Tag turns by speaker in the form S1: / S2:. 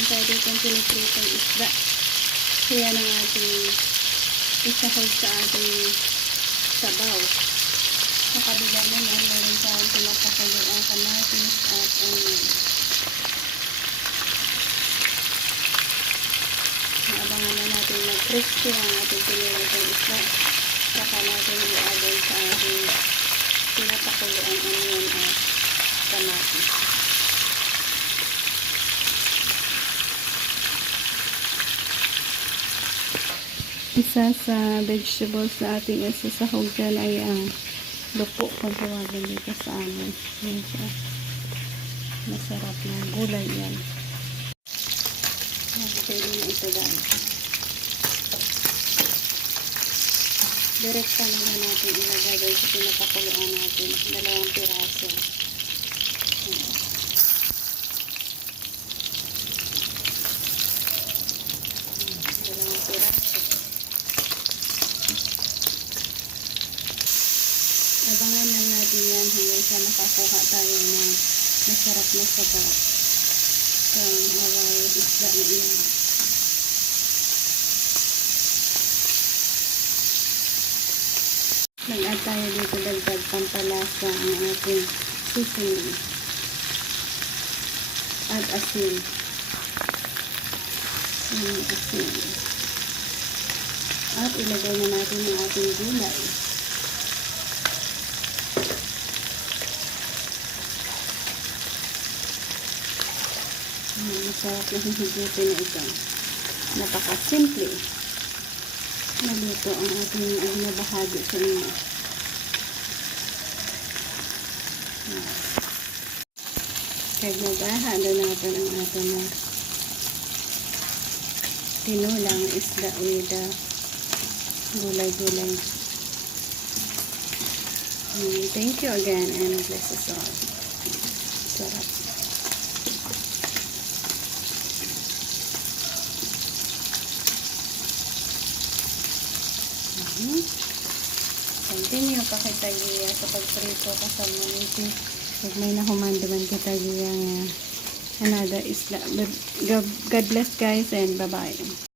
S1: meron tayo dito ang pinipritong isda. Kaya ng ating isahog sa ating sabaw. Sa kabila naman, meron tayong pinapakulo ang kamatis at onion. Naabangan na natin mag-crispy ang ating pinipritong isda. Saka natin i-add sa ating pinapakulo ang onion at kamatis. Isa sa vegetables na ating isasahog dyan ay ang lupo kung tawagin dito sa amin. Yan siya. Masarap na gulay yan. Pwede na ito guys. Direkta na natin ilagay doon sa pinapakuluan natin. Dalawang piraso. Yan. Dalawang piraso. Abangan lang natin yan hanggang sa makakuha tayo ng masarap na sabaw sa mga isda na iyan. Nag-add tayo dito dagdag pampalasa ang ating seasoning at asin. Yung asin. At ilagay na natin ang ating gulay. Ayan, Masarap na hihigutin na ito. Napaka-simple. Naluto ang ating uh, nabahagi sa inyo. Ayan. Kahit maghahalo natin ang ating tinulang isda with uh, gulay-gulay. Mm, Thank you again and bless us all. Sarap. Mhm. Continue pa kay Tagiya sa pagprito kasama nito. Pag may nahumandaman kay Tagiya nga another isla. God bless guys and bye-bye.